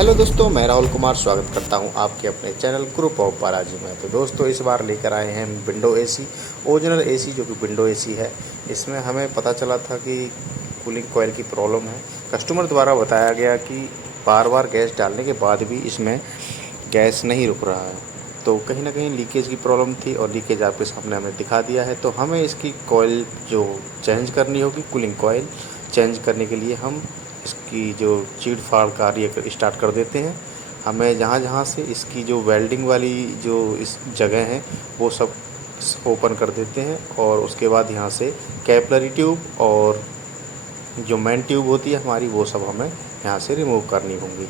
Hello दोस्तों, मैं राहुल कुमार स्वागत करता हूं आपके अपने चैनल ग्रुप ऑफ बालाजी में। तो दोस्तों, इस बार लेकर आए हैं विंडो एसी, ओरिजिनल एसी जो कि विंडो एसी है। इसमें हमें पता चला था कि कूलिंग कॉइल की प्रॉब्लम है। कस्टमर द्वारा बताया गया कि बार बार गैस डालने के बाद भी इसमें गैस नहीं रुक रहा है, तो कहीं ना कहीं लीकेज की प्रॉब्लम थी और लीकेज आपके सामने हमें दिखा दिया है। तो हमें इसकी कॉइल जो चेंज करनी होगी, कूलिंग कॉइल चेंज करने के लिए हम इसकी जो चीड़ फाड़ कार्य स्टार्ट कर देते हैं। हमें जहाँ-जहाँ से इसकी जो वेल्डिंग वाली जो इस जगह है वो सब ओपन कर देते हैं और उसके बाद यहाँ से कैपिलरी ट्यूब और जो मेन ट्यूब होती है हमारी, वो सब हमें यहाँ से रिमूव करनी होंगी,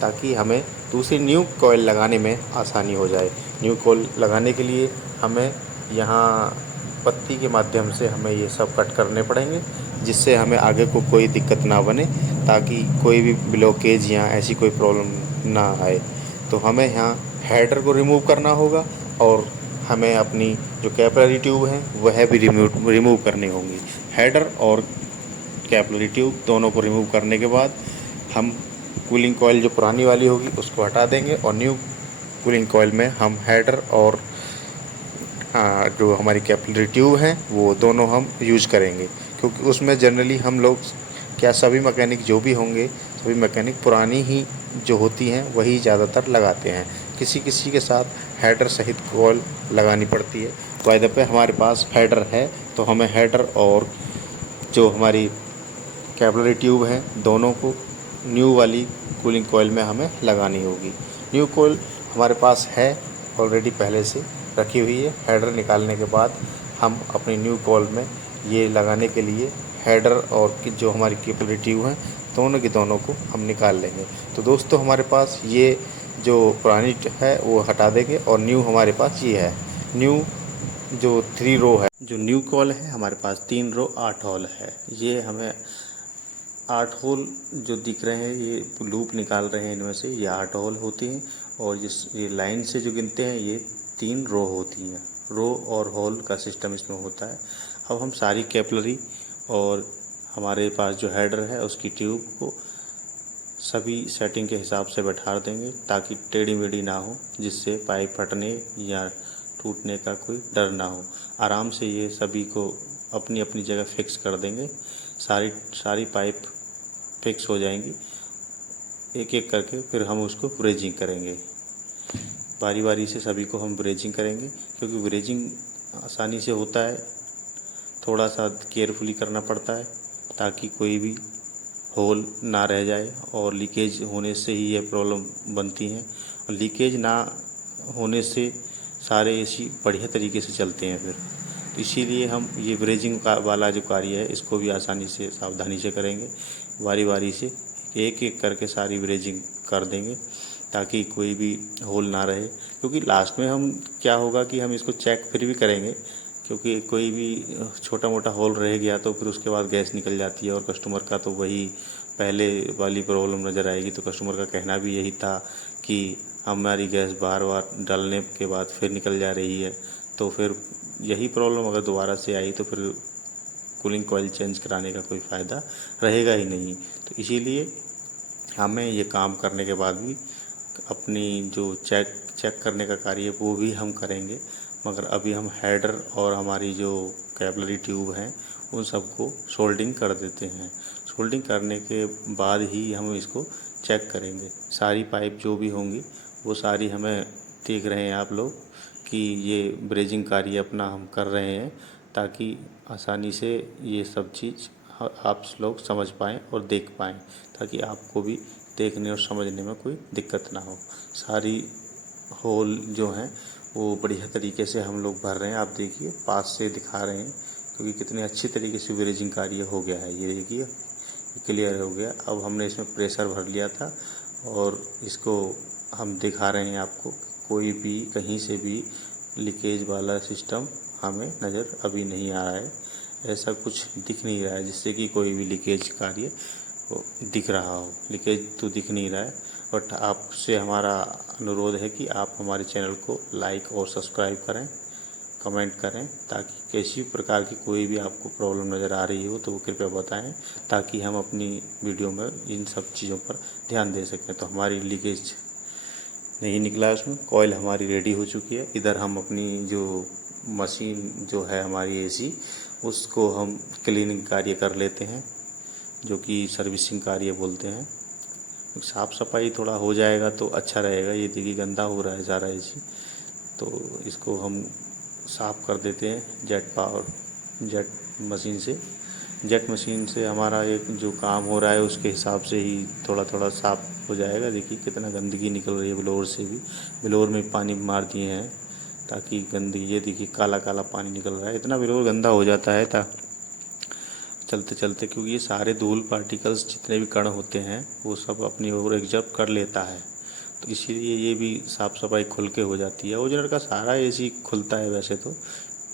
ताकि हमें दूसरी न्यू कॉइल लगाने में आसानी हो जाए। न्यू कॉइल लगाने के लिए हमें यहाँ पत्ती के माध्यम से हमें ये सब कट करने पड़ेंगे, जिससे हमें आगे को कोई दिक्कत ना बने, ताकि कोई भी ब्लॉकेज या ऐसी कोई प्रॉब्लम ना आए। तो हमें यहाँ हेडर को रिमूव करना होगा और हमें अपनी जो कैपिलरी ट्यूब है वह भी रिमूव करनी होंगी। हेडर और कैपिलरी ट्यूब दोनों को रिमूव करने के बाद हम कूलिंग कॉइल जो पुरानी वाली होगी उसको हटा देंगे और न्यू कूलिंग कॉइल में हम हेडर और जो हमारी कैपिलरी ट्यूब है वो दोनों हम यूज करेंगे, क्योंकि उसमें जनरली हम लोग क्या सभी मैकेनिक जो भी होंगे, सभी मैकेनिक पुरानी ही जो होती हैं वही ज़्यादातर लगाते हैं। किसी किसी के साथ हेडर सहित कॉइल लगानी पड़ती है। बाय द वे हमारे पास हेडर है, तो हमें हेडर और जो हमारी कैपिलरी ट्यूब है दोनों को न्यू वाली कूलिंग कॉइल में हमें लगानी होगी। न्यू कॉइल हमारे पास है ऑलरेडी, पहले से रखी हुई है। हेडर निकालने के बाद हम अपनी न्यू कॉइल में ये लगाने के लिए हेडर और जो हमारी कैपिलरी ट्यूब है दोनों की दोनों को हम निकाल लेंगे। तो दोस्तों, हमारे पास ये जो पुरानी है वो हटा देंगे और न्यू हमारे पास ये है। न्यू जो 3 रो है, जो न्यू कॉइल है हमारे पास 3 रो 8 होल है। ये हमें 8 होल जो दिख रहे हैं, ये लूप निकाल रहे हैं, इनमें से ये 8 होल होती हैं और ये लाइन से जो गिनते हैं ये 3 रो होती हैं। रो और होल का सिस्टम इसमें होता है। अब हम सारी कैपिलरी और हमारे पास जो हेडर है उसकी ट्यूब को सभी सेटिंग के हिसाब से बैठा देंगे, ताकि टेढ़ी मेढ़ी ना हो, जिससे पाइप फटने या टूटने का कोई डर ना हो। आराम से ये सभी को अपनी अपनी जगह फिक्स कर देंगे। सारी पाइप फिक्स हो जाएंगी। एक एक करके फिर हम उसको ब्रेजिंग करेंगे। बारी बारी से सभी को हम ब्रेजिंग करेंगे, क्योंकि ब्रेजिंग आसानी से होता है, थोड़ा सा केयरफुली करना पड़ता है ताकि कोई भी होल ना रह जाए। और लीकेज होने से ही ये प्रॉब्लम बनती हैं, और लीकेज ना होने से सारे एसी बढ़िया तरीके से चलते हैं फिर। तो इसीलिए हम ये ब्रेजिंग का वाला जो कार्य है इसको भी आसानी से सावधानी से करेंगे। बारी बारी से एक एक करके सारी ब्रेजिंग कर देंगे, ताकि कोई भी होल ना रहे। क्योंकि लास्ट में हम क्या होगा कि हम इसको चेक फिर भी करेंगे, क्योंकि कोई भी छोटा मोटा होल रह गया तो फिर उसके बाद गैस निकल जाती है और कस्टमर का तो वही पहले वाली प्रॉब्लम नज़र आएगी। तो कस्टमर का कहना भी यही था कि हमारी गैस बार बार डालने के बाद फिर निकल जा रही है। तो फिर यही प्रॉब्लम अगर दोबारा से आई तो फिर कूलिंग कॉइल चेंज कराने का कोई फ़ायदा रहेगा ही नहीं। तो इसीलिए हमें ये काम करने के बाद भी अपनी जो चेक करने का कार्य है वो भी हम करेंगे। मगर अभी हम हेडर और हमारी जो कैपिलरी ट्यूब हैं उन सबको सोल्डिंग कर देते हैं। सोल्डिंग करने के बाद ही हम इसको चेक करेंगे। सारी पाइप जो भी होंगी वो सारी हमें देख रहे हैं आप लोग कि ये ब्रेजिंग कार्य अपना हम कर रहे हैं, ताकि आसानी से ये सब चीज़ आप लोग समझ पाएँ और देख पाएँ, ताकि आपको भी देखने और समझने में कोई दिक्कत ना हो। सारी होल जो हैं वो बढ़िया तरीके से हम लोग भर रहे हैं। आप देखिए, पास से दिखा रहे हैं क्योंकि कितने अच्छी तरीके से ब्रेजिंग कार्य हो गया है। ये देखिए, क्लियर हो गया। अब हमने इसमें प्रेशर भर लिया था और इसको हम दिखा रहे हैं आपको। कोई भी कहीं से भी लीकेज वाला सिस्टम हमें नज़र अभी नहीं आ रहा है। ऐसा कुछ दिख नहीं रहा है जिससे कि कोई भी लीकेज कार्य दिख रहा हो। लीकेज तो दिख नहीं रहा है, बट आपसे हमारा अनुरोध है कि आप हमारे चैनल को लाइक और सब्सक्राइब करें। कमेंट करें, ताकि किसी प्रकार की कोई भी आपको प्रॉब्लम नज़र आ रही हो तो वो कृपया बताएं, ताकि हम अपनी वीडियो में इन सब चीज़ों पर ध्यान दे सकें। तो हमारी लीकेज नहीं निकला उसमें, कॉइल हमारी रेडी हो चुकी है। इधर हम अपनी जो मशीन जो है हमारी एसी, उसको हम क्लीनिंग कार्य कर लेते हैं, जो कि सर्विसिंग कार्य बोलते हैं। साफ़ सफाई थोड़ा हो जाएगा तो अच्छा रहेगा। ये देखिए गंदा हो रहा है सारा एसी, तो इसको हम साफ़ कर देते हैं जेट मशीन से। जेट मशीन से हमारा एक जो काम हो रहा है उसके हिसाब से ही थोड़ा थोड़ा साफ़ हो जाएगा। देखिए कितना गंदगी निकल रही है ब्लोअर से भी। ब्लोअर में पानी मार दिए हैं ताकि गंदगी, ये देखिए काला काला पानी निकल रहा है। इतना ब्लोअर गंदा हो जाता है चलते चलते, क्योंकि ये सारे धूल पार्टिकल्स जितने भी कण होते हैं वो सब अपनी ओर एब्जॉर्ब कर लेता है, तो इसीलिए ये भी साफ़ सफाई खुल के हो जाती है। ओजनर का सारा एसी खुलता है वैसे तो,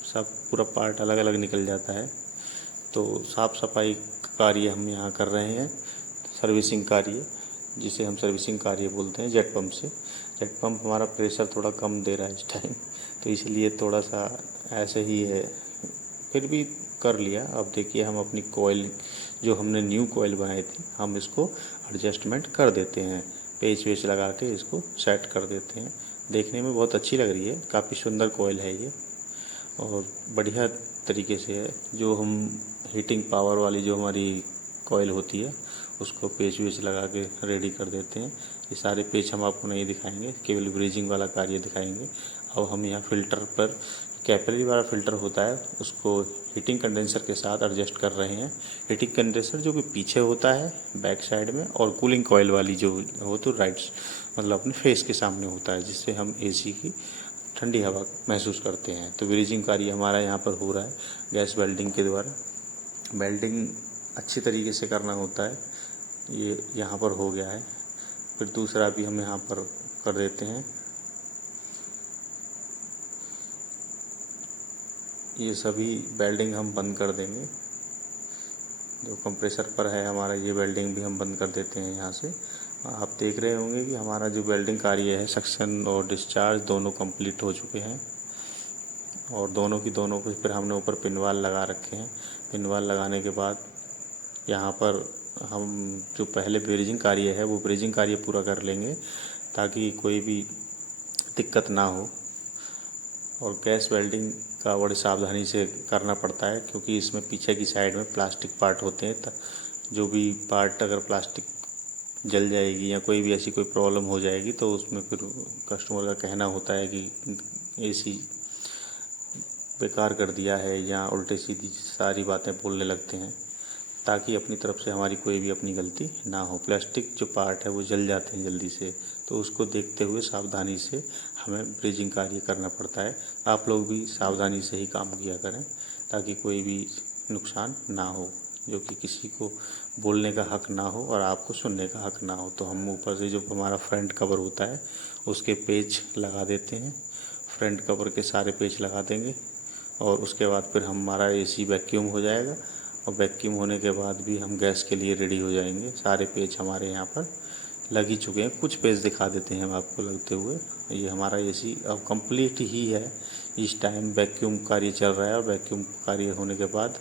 सब पूरा पार्ट अलग अलग निकल जाता है। तो साफ़ सफाई कार्य हम यहाँ कर रहे हैं, सर्विसिंग कार्य, जिसे हम सर्विसिंग कार्य बोलते हैं जेट पंप से। जेट पंप हमारा प्रेशर थोड़ा कम दे रहा है इस टाइम, तो इसलिए थोड़ा सा ऐसे ही है, फिर भी कर लिया। अब देखिए हम अपनी कॉइल, जो हमने न्यू कॉइल बनाई थी, हम इसको एडजस्टमेंट कर देते हैं, पेच वेच लगा के इसको सेट कर देते हैं। देखने में बहुत अच्छी लग रही है, काफ़ी सुंदर कॉइल है ये और बढ़िया तरीके से है। जो हम हीटिंग पावर वाली जो हमारी कॉइल होती है उसको पेच वेच लगा के रेडी कर देते हैं। ये सारे पेच हम आपको नहीं दिखाएंगे, केवल ब्रीजिंग वाला कार्य दिखाएंगे। अब हम यहाँ फ़िल्टर पर, कैपिलरी वाला फ़िल्टर होता है, उसको हीटिंग कंडेंसर के साथ एडजस्ट कर रहे हैं। हीटिंग कंडेंसर जो कि पीछे होता है बैक साइड में, और कूलिंग कॉइल वाली जो हो तो राइट्स मतलब अपने फेस के सामने होता है, जिससे हम एसी की ठंडी हवा महसूस करते हैं। तो ब्रीजिंग कार्य हमारा यहाँ पर हो रहा है गैस वेल्डिंग के द्वारा। वेल्डिंग अच्छी तरीके से करना होता है, ये यहाँ पर हो गया है। फिर दूसरा भी हम यहाँ पर कर देते हैं। ये सभी वेल्डिंग हम बंद कर देंगे। जो कंप्रेसर पर है हमारा, ये वेल्डिंग भी हम बंद कर देते हैं यहाँ से। आप देख रहे होंगे कि हमारा जो वेल्डिंग कार्य है, सक्शन और डिस्चार्ज दोनों कंप्लीट हो चुके हैं, और दोनों को फिर हमने ऊपर पिनवाल लगा रखे हैं। पिनवाल लगाने के बाद यहाँ पर हम जो पहले ब्रीजिंग कार्य है वो ब्रीजिंग कार्य पूरा कर लेंगे, ताकि कोई भी दिक्कत ना हो। और गैस वेल्डिंग का बड़ी सावधानी से करना पड़ता है, क्योंकि इसमें पीछे की साइड में प्लास्टिक पार्ट होते हैं। जो भी पार्ट अगर प्लास्टिक जल जाएगी या कोई भी ऐसी कोई प्रॉब्लम हो जाएगी तो उसमें फिर कस्टमर का कहना होता है कि एसी बेकार कर दिया है, या उल्टे सीधी सारी बातें बोलने लगते हैं, ताकि अपनी तरफ से हमारी कोई भी अपनी गलती ना हो। प्लास्टिक जो पार्ट है वो जल जाते हैं जल्दी से, तो उसको देखते हुए सावधानी से हमें ब्रीजिंग कार्य करना पड़ता है। आप लोग भी सावधानी से ही काम किया करें, ताकि कोई भी नुकसान ना हो, जो कि किसी को बोलने का हक ना हो और आपको सुनने का हक ना हो। तो हम ऊपर से जो हमारा फ्रंट कवर होता है उसके पेच लगा देते हैं, फ्रंट कवर के सारे पेच लगा देंगे, और उसके बाद फिर हमारा एसी वैक्यूम हो जाएगा। और वैक्यूम होने के बाद भी हम गैस के लिए रेडी हो जाएंगे। सारे पेच हमारे यहाँ पर लग ही चुके हैं। कुछ पेच दिखा देते हैं हम आपको लगते हुए। ये हमारा एसी अब कंप्लीट ही है। इस टाइम वैक्यूम कार्य चल रहा है, और वैक्यूम कार्य होने के बाद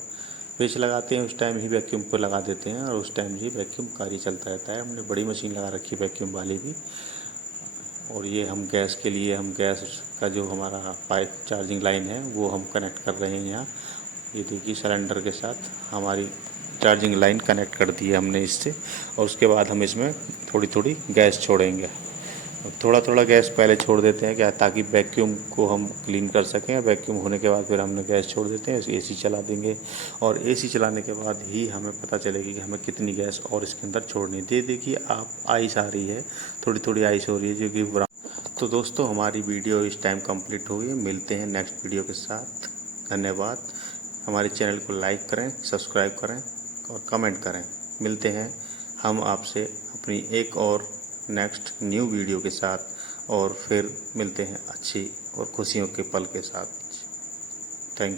पेच लगाते हैं, उस टाइम ही वैक्यूम पर लगा देते हैं, और उस टाइम ही वैक्यूम कार्य चलता रहता है। हमने बड़ी मशीन लगा रखी है वैक्यूम वाली भी। और ये हम गैस के लिए, हम गैस का जो हमारा पाइप चार्जिंग लाइन है वो हम कनेक्ट कर रहे हैं यहाँ। ये देखिए सिलेंडर के साथ हमारी चार्जिंग लाइन कनेक्ट कर दी है हमने इससे, और उसके बाद हम इसमें थोड़ी थोड़ी गैस छोड़ेंगे। थोड़ा थोड़ा गैस पहले छोड़ देते हैं, क्या, ताकि वैक्यूम को हम क्लीन कर सकें। वैक्यूम होने के बाद फिर हमने गैस छोड़ देते हैं, एसी चला देंगे, और एसी चलाने के बाद ही हमें पता चलेगी कि हमें कितनी गैस और इसके अंदर छोड़नी है। देखिए आप आइस आ रही है, थोड़ी थोड़ी आइस हो रही है, जो कि तो दोस्तों हमारी वीडियो इस टाइम कंप्लीट हो गई। मिलते हैं नेक्स्ट वीडियो के साथ। धन्यवाद। हमारे चैनल को लाइक करें, सब्सक्राइब करें और कमेंट करें। मिलते हैं हम आपसे अपनी एक और नेक्स्ट न्यू वीडियो के साथ, और फिर मिलते हैं अच्छी और खुशियों के पल के साथ। Thank you.